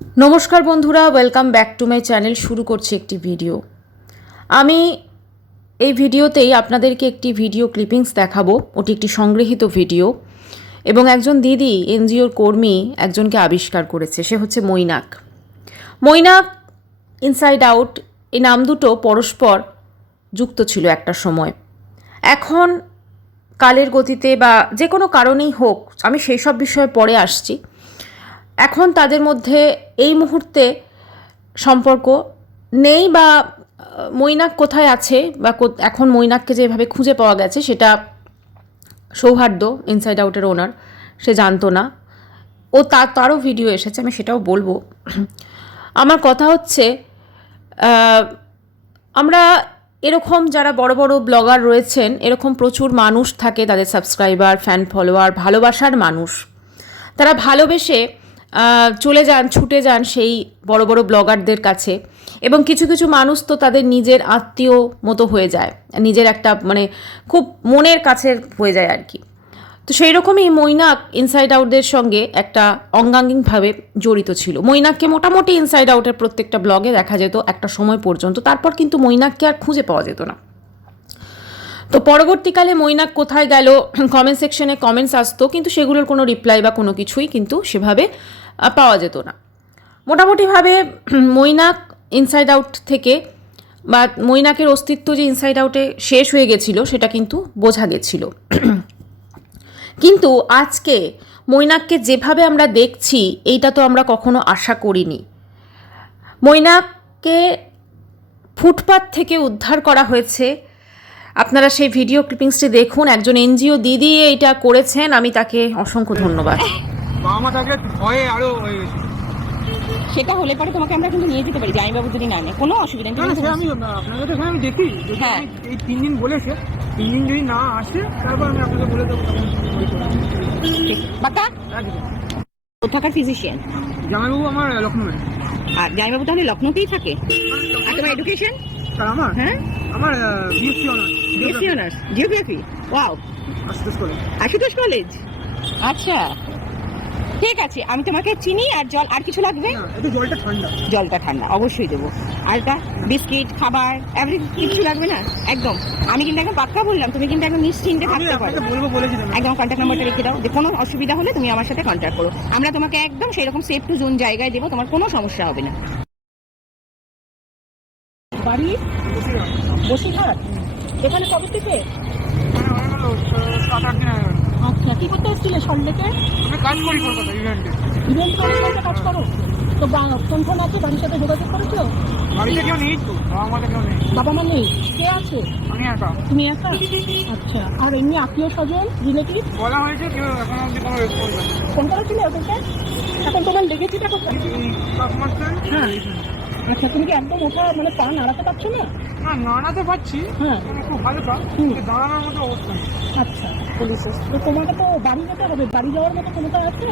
নমস্কার বন্ধুরা, welcome back to my channel. শুরু করছি একটি ভিডিও। আমি এই ভিডিওতেই আপনাদেরকে একটি ভিডিও ক্লিপিংস দেখাবো। ওটি একটি সংগৃহীত ভিডিও এবং একজন দিদি এনজিওর কর্মী একজনকে আবিষ্কার করেছে। সে হচ্ছে মৈনাক। মৈনাক, ইনসাইড আউট এই নাম দুটো পরস্পর যুক্ত ছিল একটা সময়। এখন কালের গতিতে বা যে কোনো কারণেই হোক, আমি সেই সব বিষয়ে পরে আসছি, এখন তাদের মধ্যে এই মুহূর্তে সম্পর্ক নেই বা মৈনাক কোথায় আছে বা এখন মৈনাককে যেভাবে খুঁজে পাওয়া গেছে সেটা সৌহার্দ্য, ইনসাইড আউটের ওনার, সে জানতো না। ও তারও ভিডিও এসেছে, আমি সেটাও বলবো। আমার কথা হচ্ছে, আমরা এরকম যারা বড় বড় ব্লগার রয়েছেন, এরকম প্রচুর মানুষ থাকে, তাদের সাবস্ক্রাইবার, ফ্যান ফলোয়ার, ভালোবাসার মানুষ, তারা ভালোবেসে চলে যান, ছুটে যান সেই বড় বড় ব্লগারদের কাছে। এবং কিছু কিছু মানুষ তো তাদের নিজের আত্মীয় মতো হয়ে যায়, নিজের একটা খুব মনের কাছের হয়ে যায় আর কি। তো সেই রকমই মৈনাক ইনসাইড আউটদের সঙ্গে একটা অঙ্গাঙ্গিকভাবে জড়িত ছিল। মৈনাককে মোটামুটি ইনসাইড আউটের প্রত্যেকটা ব্লগে দেখা যেত একটা সময় পর্যন্ত, তারপর কিন্তু মৈনাককে আর খুঁজে পাওয়া যেত না। তো পরবর্তীকালে মৈনাক কোথায় গেল, কমেন্ট সেকশনে কমেন্টস আসতো, কিন্তু সেগুলোর কোনো রিপ্লাই বা কোনো কিছুই কিন্তু সেভাবে পাওয়া যেত না। মোটামুটিভাবে মৈনাক ইনসাইড আউট থেকে বা মৈনাকের অস্তিত্ব যে ইনসাইড আউটে শেষ হয়ে গেছিলো সেটা কিন্তু বোঝা গেছিল। কিন্তু আজকে মৈনাককে যেভাবে আমরা দেখছি, এইটা তো আমরা কখনো আশা করিনি। মৈনাককে ফুটপাত থেকে উদ্ধার করা হয়েছে। আপনারা সেই ভিডিও ক্লিপিংসটি দেখুন। একজন এনজিও দিদি এইটা করেছেন, আমি তাকে অসংখ্য ধন্যবাদ। সেটা হলে পরে তোমাকে আমরা কিন্তু নিয়ে যেতে পারি, জামাইবাবু যদি নামে, কোনো অসুবিধা নেই। আমি আপনাদের কাছে আমি দেখি, হ্যাঁ এই 3 দিন বলেছে, 3 দিন যদি না আসে তারপর আমি আপনাকে বলে দেবো। বাকা কোথাকার ফিজিশিয়ান? জামাইবাবু আমার লখনৌ। আর জামাইবাবু তাহলে লখনৌতেই থাকে? আর তোমার এডুকেশন? আমার হ্যাঁ, আমার BSc honours geography. Wow, Ashutosh college. আচ্ছা ঠিক আছে, আমি তোমাকে চিনি। আর জল আর কিছু লাগবে? জলটা ঠান্ডা অবশ্যই দেবো। আর বিস্কিট, খাবার, এভরিথিং কিছু লাগবে না? একদম। আমি কিন্তু একদম পাক্কা বললাম, তুমি কিন্তু একদম নিশ্চিন্তে থাকতে পারো। একদম কন্ট্যাক্ট নাম্বারটা রেখে দাও, যে কোনো অসুবিধা হলে তুমি আমার সাথে কন্ট্যাক্ট করো। আমরা তোমাকে একদম সেই রকম সেফ টু জোন জায়গায় দেবো, তোমার কোনো সমস্যা হবে না। বাড়ি বসিরহাট। এখানে কবে থেকে? আচ্ছা, কি করতে এসেছিলে সল্টলেকে? কাজ করি কলকাতা ইভেন্টে। ইভেন্ট ম্যানেজমেন্টে কাজ করো? তো ফোন ফোন আছে, বাড়ির সাথে যোগাযোগ করেছো? বাড়িতে কেউ নেই তো, বাবা কেউ নেই। বাবা মা নেই? কে আছে? আমি একা। তুমি একা? আচ্ছা। আর এমনি আত্মীয় স্বজন, রিলেটিভ বলা হয়েছে, কেউ এখন অবধি কোনো রেসপন্স নেই। ফোন করেছিলে ওদেরকে? এখন তোমার লেগেছিটা কোথায়? হ্যাঁ। আচ্ছা, তুমি কি একদম ওঠা পা নাড়াতে পারছো না? না, নাড়াতে পারছি, হ্যাঁ খুব হালকা, দাঁড়ানোর মতো অবস্থা। আচ্ছা, পুলিশ তো তোমাকে তো বাড়ি যেতে হবে। বাড়ি যাওয়ার মতো ক্ষমতা আছে?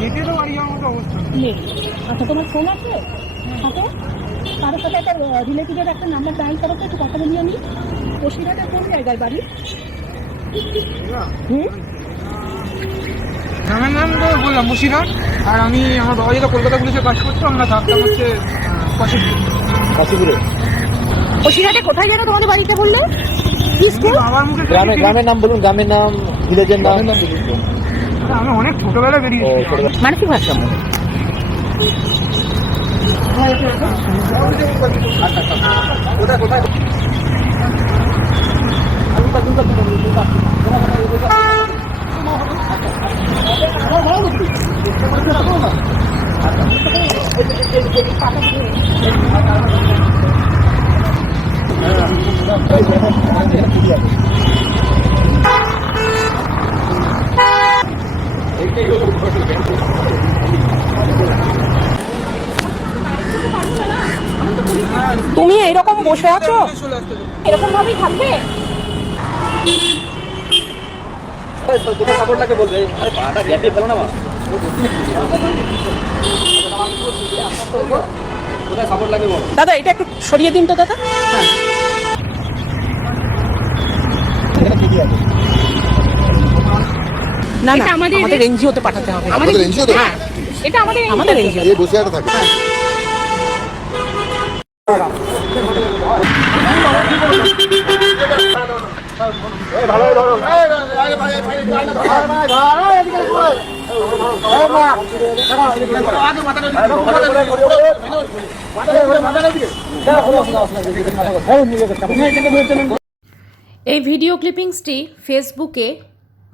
হেঁটে তো বাড়ি যাওয়ার মতো অবস্থা নেই। আচ্ছা, তোমার ফোন আছে হাতে? কারোর সাথে একটা রিলেটিভের একটা নাম্বার ডায়াল করো তো, একটু কথা বলি আমি। বসিরহাটের কোন জায়গায় বাড়ি? গ্রামের নাম তো বললাম বসিরহাট। আর আমি, আমার বাবা যেটা কলকাতা পুলিশে কাজ করতো, আমরা থাকতাম হচ্ছে কাশীপুরে। বসিরহাটে কোথায় যেন তোমাদের বাড়িতে বললে? বাবার মুখে গ্রামের নাম বলুন, গ্রামের নাম, ভিলেজের নাম বলুন। আমি অনেক ছোটবেলায় বেরিয়েছি। মানসিক ভারসাম্য। কোথায় কোথায় তুমি এইরকম বসে আছো, এরকম ভাবেই থাকবে? সাপোর্ট লাগে বলবে, আরে পাটা গ্যাপে ফেলো না। কোথায় সাপোর্ট লাগে বল দাদা, এটা একটু সরিয়ে দিন তো দাদা। না না, আমাদের এনজিওতে পাঠাতে হবে। আমাদের এনজিওতে? হ্যাঁ। এটা আমাদের আমাদের এই এই বসে একটা থাকে এই ভিডিও ক্লিপিংসটি ফেসবুকে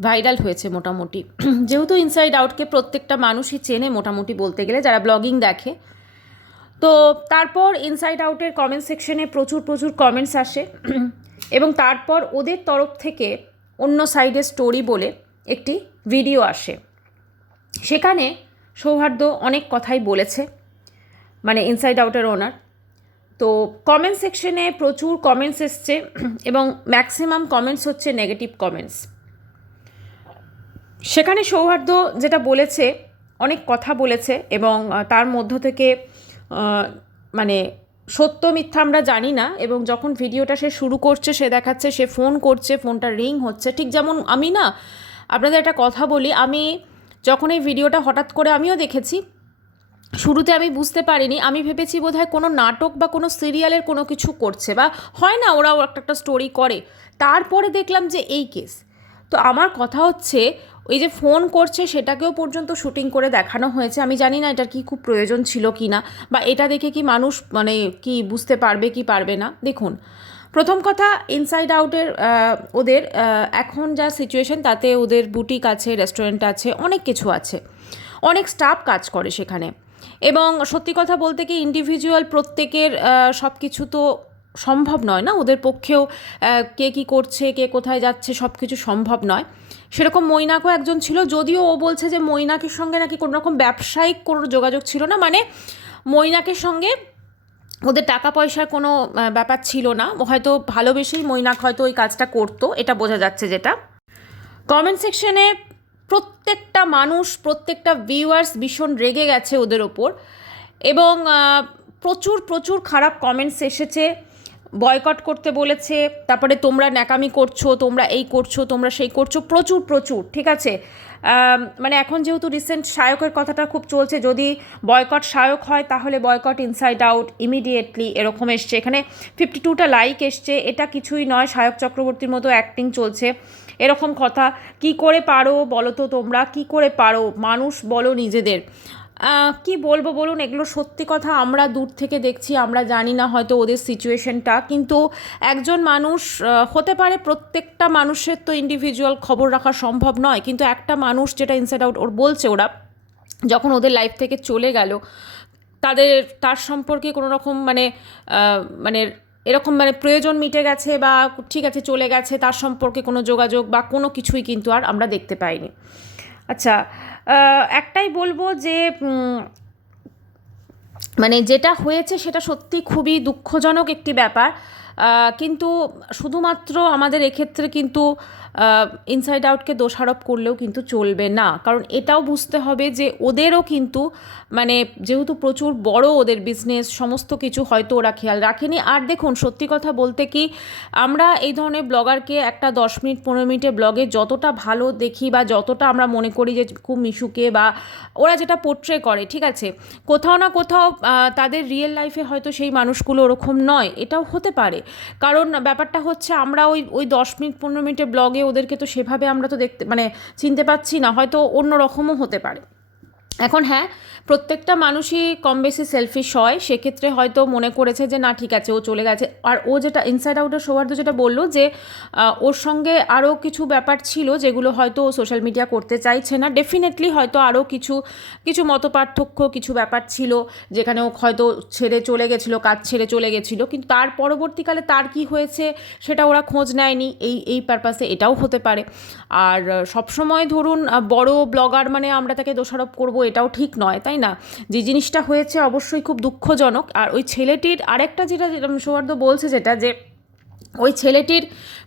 ভাইরাল হয়েছে মোটামুটি। যেহেতু ইনসাইড আউটকে প্রত্যেকটা মানুষই চেনে মোটামুটি বলতে গেলে, যারা ব্লগিং দেখে। তো তারপর ইনসাইড আউটের কমেন্ট সেকশনে প্রচুর প্রচুর কমেন্টস আসে এবং তারপর ওদের তরফ থেকে অন্য সাইডে স্টোরি বলে একটি ভিডিও আসে। সেখানে সৌহার্দ্য অনেক কথাই বলেছে, মানে ইনসাইড আউটের ওনার। তো কমেন্ট সেকশনে প্রচুর কমেন্টস এসছে এবং ম্যাক্সিমাম কমেন্টস হচ্ছে নেগেটিভ কমেন্টস। সেখানে সৌহার্দ্য যেটা বলেছে, অনেক কথা বলেছে এবং তার মধ্য থেকে মানে সত্য মিথ্যা আমরা জানি না। এবং যখন ভিডিওটা সে শুরু করছে, সে দেখাচ্ছে সে ফোন করছে, ফোনটা রিং হচ্ছে। ঠিক যেমন আমি না আপনাদের একটা কথা বলি, আমি যখন এই ভিডিওটা হঠাৎ করে আমিও দেখেছি, শুরুতে আমি বুঝতে পারিনি, আমি ভেবেছি বোধহয় কোনো নাটক বা কোনো সিরিয়ালের কোনো কিছু করছে, বা হয় না ওরাও একটা স্টোরি করে। তারপরে দেখলাম যে এই কেস। তো আমার কথা হচ্ছে, ওই যে ফোন করছে সেটাকেও পর্যন্ত শুটিং করে দেখানো হয়েছে। আমি জানি না এটার কি খুব প্রয়োজন ছিল কি না, বা এটা দেখে কি মানুষ মানে কি বুঝতে পারবে কি পারবে না। দেখুন, প্রথম কথা, ইনসাইড আউটের ওদের এখন যা সিচুয়েশন, তাতে ওদের বুটিক আছে, রেস্টুরেন্ট আছে, অনেক কিছু আছে, অনেক স্টাফ কাজ করে সেখানে। এবং সত্যি কথা বলতে কি, ইন্ডিভিজুয়াল প্রত্যেকের সব কিছু তো সম্ভব নয় না, ওদের পক্ষেও কে কী করছে, কে কোথায় যাচ্ছে, সব কিছু সম্ভব নয়। সেরকম মৈনাকও একজন ছিল, যদিও ও বলছে যে মৈনাকের সঙ্গে নাকি কোনো রকম ব্যবসায়িক কোনো যোগাযোগ ছিল না, মানে মৈনাকের সঙ্গে ওদের টাকা পয়সার কোনো ব্যাপার ছিল না। হয়তো ভালোবেসেই মৈনাক হয়তো ওই কাজটা করতো, এটা বোঝা যাচ্ছে। যেটা কমেন্ট সেকশনে প্রত্যেকটা মানুষ, প্রত্যেকটা ভিউয়ার্স ভীষণ রেগে গেছে ওদের ওপর এবং প্রচুর প্রচুর খারাপ কমেন্টস এসেছে। বয়কট করতে বলেছে, তারপরে তোমরা ন্যাকামি করছো, তোমরা এই করছো, তোমরা সেই করছো, প্রচুর প্রচুর। ঠিক আছে, মানে এখন যেহেতু রিসেন্ট শায়কের কথাটা খুব চলছে, যদি বয়কট শায়ক হয় তাহলে বয়কট ইনসাইড আউট ইমিডিয়েটলি, এরকম এসছে। এখানে 52টা লাইক এসছে। এটা কিছুই নয়, শায়ক চক্রবর্তীর মতো অ্যাক্টিং চলছে, এরকম কথা। কি করে পারো বলো তো, তোমরা কি করে পারো? মানুষ বলো নিজেদের। কি বলবো বলুন, এগুলো সত্যি কথা। আমরা দূর থেকে দেখছি, আমরা জানি না হয়তো ওদের সিচুয়েশনটা, কিন্তু একজন মানুষ হতে পারে, প্রত্যেকটা মানুষের তো ইন্ডিভিজুয়াল খবর রাখা সম্ভব নয়, কিন্তু একটা মানুষ, যেটা ইনসাইড আউট ওর বলছে, ওরা যখন ওদের লাইফ থেকে চলে গেল, তার সম্পর্কে কোনো রকম মানে মানে এরকম মানে প্রয়োজন মিটে গেছে বা ঠিক আছে চলে গেছে, তার সম্পর্কে কোনো যোগাযোগ বা কোনো কিছুই কিন্তু আর আমরা দেখতে পাইনি। আচ্ছা, একটাই বলবো যে মানে যেটা হয়েছে সেটা সত্যি খুবই দুঃখজনক একটি ব্যাপার, কিন্তু শুধুমাত্র আমাদের এক্ষেত্রে কিন্তু ইনসাইড আউটকে দোষারোপ করলেও কিন্তু চলবে না, কারণ এটাও বুঝতে হবে যে ওদেরও কিন্তু মানে যেহেতু প্রচুর বড় ওদের বিজনেস, সমস্ত কিছু হয়তো ওরা খেয়াল রাখেনি। আর দেখুন, সত্যি কথা বলতে কি, আমরা এই ধরনের ব্লগারকে একটা 10 মিনিট 15 মিনিটের ব্লগে যতটা ভালো দেখি বা যতটা আমরা মনে করি যে খুব মিশুকে বা ওরা যেটা পোট্রে করে, ঠিক আছে, কোথাও না কোথাও তাদের রিয়েল লাইফে হয়তো সেই মানুষগুলো ওরকম নয়, এটাও হতে পারে। কারণ ব্যাপারটা হচ্ছে, আমরা ওই 10 মিনিট 15 মিনিটের ব্লগে ওদেরকে তো সেভাবে আমরা তো দেখতে মানে চিনতে পাচ্ছি না, হয়তো অন্য রকমও হতে পারে। এখন হ্যাঁ, প্রত্যেকটা মানুষই কম বেশি সেলফিশ হয়, সেক্ষেত্রে হয়তো মনে করেছে যে না ঠিক আছে ও চলে গেছে। আর ও যেটা ইনসাইড আউটের সৌহার্দ্য যেটা বললো যে ওর সঙ্গে আরও কিছু ব্যাপার ছিল যেগুলো হয়তো ও সোশ্যাল মিডিয়া করতে চাইছে না, ডেফিনেটলি হয়তো আরও কিছু মতপার্থক্য, কিছু ব্যাপার ছিল যেখানে ও হয়তো ছেড়ে চলে গেছিলো, কাজ ছেড়ে চলে গেছিলো, কিন্তু তার পরবর্তীকালে তার কি হয়েছে সেটা ওরা খোঁজ নেয়নি, এই পারপাসে এটাও হতে পারে। আর সবসময় ধরুন বড় ব্লগার মানে আমরা তাকে দোষারোপ করবো, এটাও ঠিক নয়, তাই না? যে জিনিসটা হয়েছে অবশ্যই খুব দুঃখজনক। আর ওই ছেলেটির আরেকটা যেটা সৌহার্দ্য বলছে, যেটা যে ওই ছেলেটির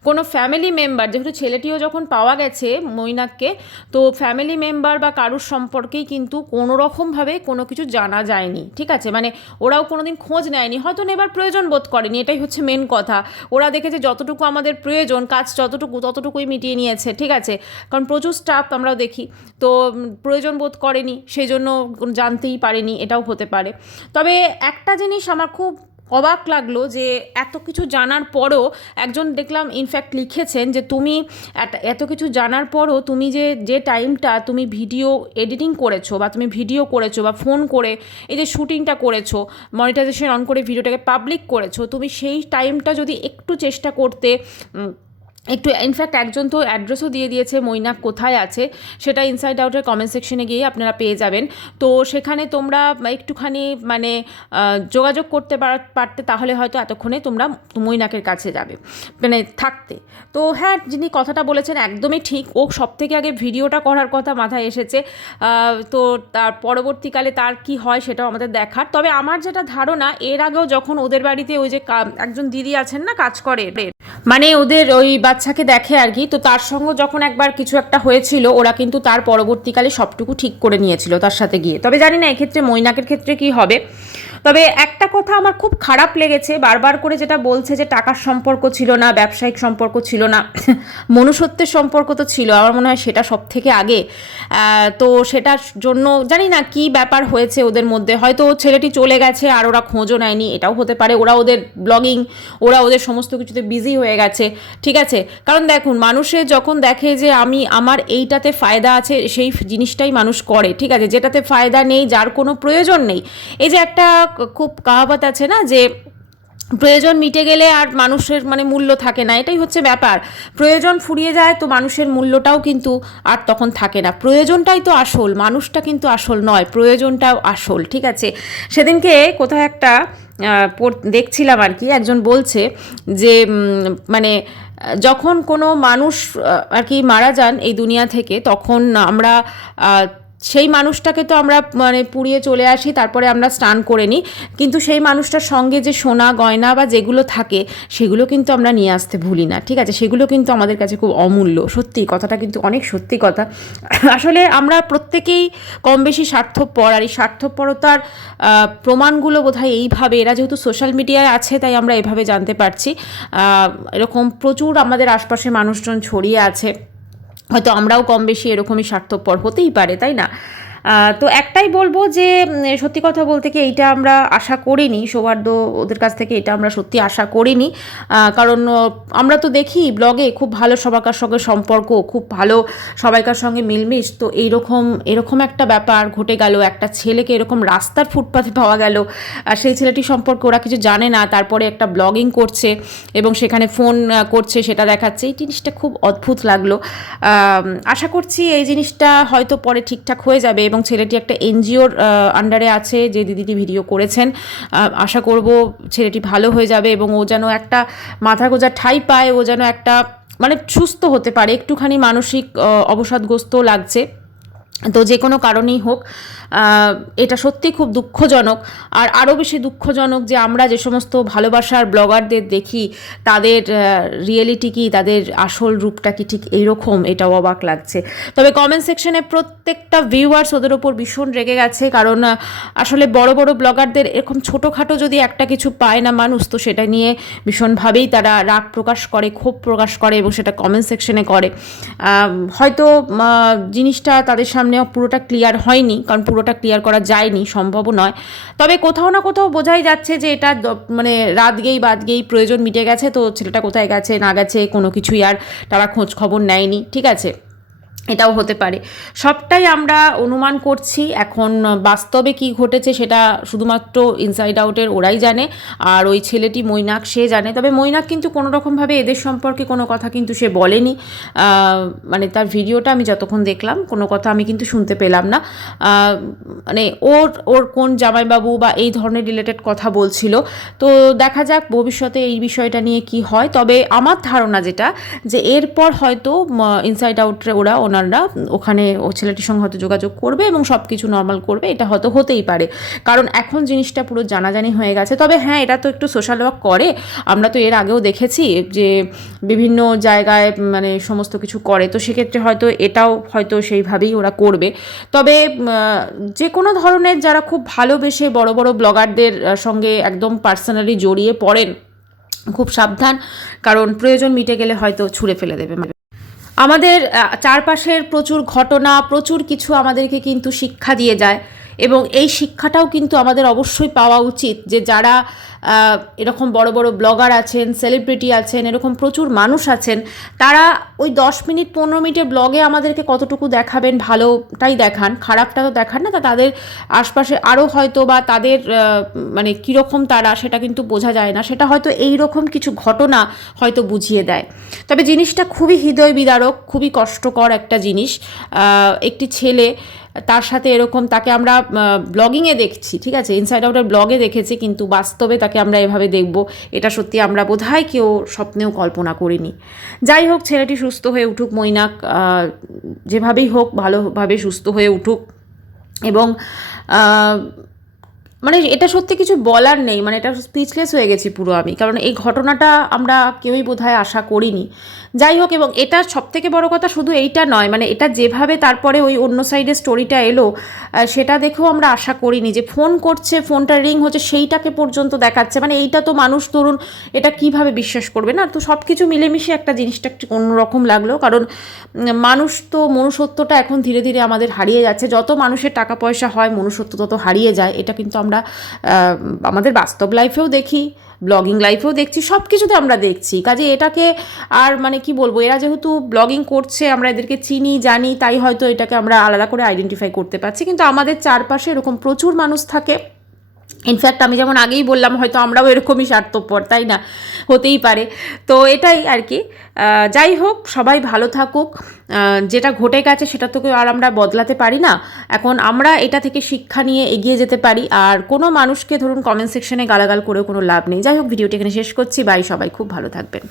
কোনো ফ্যামিলি মেম্বার, যেহেতু ছেলেটিও যখন পাওয়া গেছে মৈনাককে, তো ফ্যামিলি মেম্বার বা কারুর সম্পর্কেই কিন্তু কোনো রকমভাবে কোনো কিছু জানা যায়নি, ঠিক আছে? মানে ওরাও কোনো দিন খোঁজ নেয়নি, হয়তো নেবার প্রয়োজন বোধ করেনি, এটাই হচ্ছে মেন কথা। ওরা দেখেছে যতটুকু আমাদের প্রয়োজন, কাজ ততটুকুই মিটিয়ে নিয়েছে, ঠিক আছে? কারণ প্রচুর স্টাফ আমরাও দেখি, তো প্রয়োজন বোধ করেনি, সেই জন্য জানতেই পারেনি, এটাও হতে পারে। তবে একটা জিনিস আমার খুব অবাক লাগলো, যে এত কিছু জানার পরও একজন দেখলাম ইনফ্যাক্ট লিখেছেন যে তুমি এত কিছু জানার পরও তুমি যে টাইমটা তুমি ভিডিও এডিটিং করেছো বা তুমি ভিডিও করেছো বা ফোন করে এই যে শ্যুটিংটা করেছো, মনিটাইজেশন অন করে ভিডিওটাকে পাবলিক করেছো, তুমি সেই টাইমটা যদি একটু চেষ্টা করতে, একটু ইনফ্যাক্ট একজন তো অ্যাড্রেসও দিয়ে দিয়েছে মৈনাক কোথায় আছে, সেটা ইনসাইড আউটের কমেন্ট সেকশনে গিয়ে আপনারা পেয়ে যাবেন। তো সেখানে তোমরা একটুখানি মানে যোগাযোগ করতে পারতে, তাহলে হয়তো এতক্ষণে তোমরা মৈনাকের কাছে যাবে, মানে থাকতে। তো হ্যাঁ, যিনি কথাটা বলেছেন একদমই ঠিক, ও সবথেকে আগে ভিডিওটা করার কথা মাথায় এসেছে। তো তার পরবর্তীকালে তার কি হয় সেটাও আমাদের দেখার। তবে আমার যেটা ধারণা, এর আগেও যখন ওদের বাড়িতে ওই যে একজন দিদি আছেন না, কাজ করে, মানে ওদের ওই বাচ্চাকে দেখে আর কি, তো তার সঙ্গে যখন একবার কিছু একটা হয়েছিল, ওরা কিন্তু তার পরবর্তীকালে সবটুকু ঠিক করে নিয়েছিল তার সাথে গিয়ে। তবে জানি না এক্ষেত্রে মৈনাকের ক্ষেত্রে কি হবে। তবে একটা কথা আমার খুব খারাপ লেগেছে, বারবার করে যেটা বলছে যে টাকার সম্পর্ক ছিল না, ব্যবসায়িক সম্পর্ক ছিল না, মনুষ্যত্বের সম্পর্ক তো ছিল, আমার মনে হয় সেটা সব থেকে আগে। তো সেটার জন্য জানি না কি ব্যাপার হয়েছে ওদের মধ্যে, হয়তো ছেলেটি চলে গেছে আর ওরা খোঁজও নেয়নি, এটাও হতে পারে। ওরা ওদের ব্লগিং, ওরা ওদের সমস্ত কিছুতে বিজি হয়ে গেছে, ঠিক আছে? কারণ দেখুন, মানুষের যখন দেখে যে আমার এইটাতে ফায়দা আছে, সেই জিনিসটাই মানুষ করে, ঠিক আছে? যেটাতে ফায়দা নেই, যার কোনো প্রয়োজন নেই, এই যে একটা খুব কাহাবত আছে না, যে প্রয়োজন মিটে গেলে আর মানুষের মানে মূল্য থাকে না, এটাই হচ্ছে ব্যাপার। প্রয়োজন ফুরিয়ে যায় তো মানুষের মূল্যটাও কিন্তু আর তখন থাকে না। প্রয়োজনটাই তো আসল, মানুষটা কিন্তু আসল নয়, প্রয়োজনটাও আসল, ঠিক আছে? সেদিনকে কোথাও একটা দেখছিলাম আর কি, একজন বলছে যে মানে যখন কোনো মানুষ আর কি মারা যান এই দুনিয়া থেকে, তখন আমরা সেই মানুষটাকে তো আমরা মানে পুড়িয়ে চলে আসি, তারপরে আমরা স্নান করে নিই, কিন্তু সেই মানুষটার সঙ্গে যে সোনা গয়না বা যেগুলো থাকে সেগুলো কিন্তু আমরা নিয়ে আসতে ভুলি না, ঠিক আছে? সেগুলো কিন্তু আমাদের কাছে খুব অমূল্য। সত্যি কথাটা কিন্তু অনেক সত্যি কথা। আসলে আমরা প্রত্যেকেই কম বেশি স্বার্থপর, আর এই স্বার্থপরতার প্রমাণগুলো বোধহয় এইভাবে, এরা যেহেতু সোশ্যাল মিডিয়ায় আছে তাই আমরা এভাবে জানতে পারছি। এরকম প্রচুর আমাদের আশপাশে মানুষজন ছড়িয়ে আছে, হয়তো আমরাও কম বেশি এরকমই স্বার্থপর হতেই পারে, তাই না? তো একটাই বলবো যে সত্যি কথা বলতে কি, এইটা আমরা আশা করিনি সৌহার্দ্য ওদের কাছ থেকে, এটা আমরা সত্যি আশা করিনি। কারণ আমরা তো দেখি ব্লগে খুব ভালো সবাইকার সঙ্গে সম্পর্ক, খুব ভালো সবাইকার সঙ্গে মিলমিশ, তো এরকম একটা ব্যাপার ঘটে গেল, একটা ছেলেকে এরকম রাস্তার ফুটপাথে পাওয়া গেল, আর সেই ছেলেটি সম্পর্কে ওরা কিছু জানে না, তারপরে একটা ব্লগিং করছে এবং সেখানে ফোন করছে, সেটা দেখাচ্ছে। এই জিনিসটা খুব অদ্ভুত লাগলো। আশা করছি এই জিনিসটা হয়তো পরে ঠিকঠাক হয়ে যাবে, এবং ছেলেটি একটা এনজিওর আন্ডারে আছে, যে দিদিটি ভিডিও করেছেন। আশা করব ছেলেটি ভালো হয়ে যাবে এবং ও যেন একটা মাথা গোঁজা ঠাঁই পায়, ও যেন একটা মানে সুস্থ হতে পারে। একটুখানি মানসিক অবসাদগ্রস্ত লাগছে, তো যে কোনো কারণেই হোক, এটা সত্যি খুব দুঃখজনক। আর আরও বেশি দুঃখজনক যে আমরা যে সমস্ত ভালোবাসার ব্লগারদের দেখি, তাদের রিয়েলিটি কি, তাদের আসল রূপটা কি ঠিক এইরকম, এটাও অবাক লাগছে। তবে কমেন্ট সেকশনে প্রত্যেকটা ভিউয়ার্স ওদের ওপর ভীষণ রেগে গেছে, কারণ আসলে বড় বড় ব্লগারদের এরকম ছোটোখাটো যদি একটা কিছু পায় না মানুষ, তো সেটা নিয়ে ভীষণভাবেই তারা রাগ প্রকাশ করে, ক্ষোভ প্রকাশ করে, এবং সেটা কমেন্ট সেকশনে করে। হয়তো জিনিসটা তাদের সামনে পুরোটা ক্লিয়ার হয়নি, কারণ পুরোটা ক্লিয়ার করা যায়নি, সম্ভবও নয়। তবে কোথাও না কোথাও বোঝাই যাচ্ছে যে এটা মানে রাত গেই প্রয়োজন মিটে গেছে, তো ছেলেটা কোথায় গেছে না গেছে কোনো কিছুই আর তারা খোঁজ খবর নেয়নি, ঠিক আছে? এটাও হতে পারে। সবটাই আমরা অনুমান করছি, এখন বাস্তবে কি ঘটেছে সেটা শুধুমাত্র ইনসাইড আউটের ওরাই জানে, আর ওই ছেলেটি মৈনাক সে জানে। তবে মৈনাক কিন্তু কোনো রকমভাবে এদের সম্পর্কে কোনো কথা কিন্তু সে বলেনি, মানে তার ভিডিওটা আমি যতক্ষণ দেখলাম কোনো কথা আমি কিন্তু শুনতে পেলাম না। মানে ওর কোন জামাইবাবু বা এই ধরনের রিলেটেড কথা বলছিল। তো দেখা যাক ভবিষ্যতে এই বিষয়টা নিয়ে কি হয়। তবে আমার ধারণা যেটা, যে এরপর হয়তো ইনসাইড আউটে ওরা ওনারা ওখানে ও ছেলেটির সঙ্গে হয়তো যোগাযোগ করবে এবং সব কিছু নর্মাল করবে, এটা হয়তো হতেই পারে, কারণ এখন জিনিসটা পুরো জানাজানি হয়ে গেছে। তবে হ্যাঁ, এটা তো একটু সোশ্যাল ওয়ার্ক করে, আমরা তো এর আগেও দেখেছি যে বিভিন্ন জায়গায় মানে সমস্ত কিছু করে, তো সেক্ষেত্রে হয়তো এটাও হয়তো সেইভাবেই ওরা করবে। তবে যে কোনো ধরনের যারা খুব ভালোবেসে বড় বড় ব্লগারদের সঙ্গে একদম পার্সোনালি জড়িয়ে পড়েন, খুব সাবধান, কারণ প্রয়োজন মিটে গেলে হয়তো ছুঁড়ে ফেলে দেবে। আমাদের চারপাশের প্রচুর ঘটনা, প্রচুর কিছু আমাদেরকে কিন্তু শিক্ষা দিয়ে যায়, এবং এই শিক্ষাটাও কিন্তু আমাদের অবশ্যই পাওয়া উচিত যে যারা এরকম বড় বড় ব্লগার আছেন, সেলিব্রিটি আছেন, এরকম প্রচুর মানুষ আছেন, তারা ওই 10 মিনিট 15 মিনিটের ব্লগে আমাদেরকে কতটুকু দেখাবেন, ভালোটাই দেখান, খারাপটা তো দেখান না, তা তাদের আশপাশে আরও হয়তো বা তাদের মানে কীরকম তারা সেটা কিন্তু বোঝা যায় না, সেটা হয়তো এই রকম কিছু ঘটনা হয়তো বুঝিয়ে দেয়। তবে জিনিসটা খুবই হৃদয় বিদারক, খুবই কষ্টকর একটা জিনিস। একটি ছেলে, তার সাথে এরকম, তাকে আমরা ব্লগিংয়ে দেখছি, ঠিক আছে, ইনসাইড আউটের ব্লগে দেখেছি, কিন্তু বাস্তবে তাকে আমরা এভাবে দেখব, এটা সত্যি আমরা বোধহয় কেউ স্বপ্নেও কল্পনা করিনি। যাই হোক, ছেলেটি সুস্থ হয়ে উঠুক, মৈনাক যেভাবেই হোক ভালোভাবে সুস্থ হয়ে উঠুক, এবং মানে এটা সত্যি কিছু বলার নেই, মানে এটা স্পিচলেস হয়ে গেছি পুরো আমি, কারণ এই ঘটনাটা আমরা কেউই বোধহয় আশা করিনি। যাই হোক, এবং এটা সবথেকে বড় কথা শুধু এইটা নয়, মানে এটা যেভাবে তারপরে ওই অন্য সাইডে স্টোরিটা এলো, সেটা দেখেও আমরা আশা করিনি যে ফোন করছে, ফোনটা রিং হচ্ছে, সেইটাকে পর্যন্ত দেখাচ্ছে, মানে এইটা তো মানুষ ধরুন এটা কিভাবে বিশ্বাস করবে না। তো সব কিছু মিলেমিশে একটা জিনিসটা একটু অন্যরকম লাগলো, কারণ মানুষ তো মনুষ্যত্বটা এখন ধীরে ধীরে আমাদের হারিয়ে যাচ্ছে, যত মানুষের টাকা পয়সা হয় মনুষ্যত্ব তত হারিয়ে যায়, এটা কিন্তু আমরা আমাদের বাস্তব লাইফেও দেখি, ব্লগিং লাইফেও দেখছি, সব কিছুতে আমরা দেখছি। কাজে এটাকে আর মানে কি বলবো, এরা যেহেতু ব্লগিং করছে, আমরা এদেরকে চিনি জানি, তাই হয়তো এটাকে আমরা আলাদা করে আইডেন্টিফাই করতে পারছি, কিন্তু আমাদের চারপাশে এরকম প্রচুর মানুষ থাকে। ইনফ্যাক্ট আমি যেমন আগেই বললাম, হয়তো আমরাও এরকমই স্বার্থপর, তাই না, হতেই পারে। তো এটাই আর কি। যাই হোক, সবাই ভালো থাকুক। যেটা ঘটে গেছে সেটা তো আর আমরা বদলাতে পারি না, এখন আমরা এটা থেকে শিক্ষা নিয়ে এগিয়ে যেতে পারি, আর কোনো মানুষকে ধরুন কমেন্ট সেকশনে গালাগাল করেও কোনো লাভ নেই। যাই হোক, ভিডিওটি এখানে শেষ করছি, বাই, সবাই খুব ভালো থাকবেন।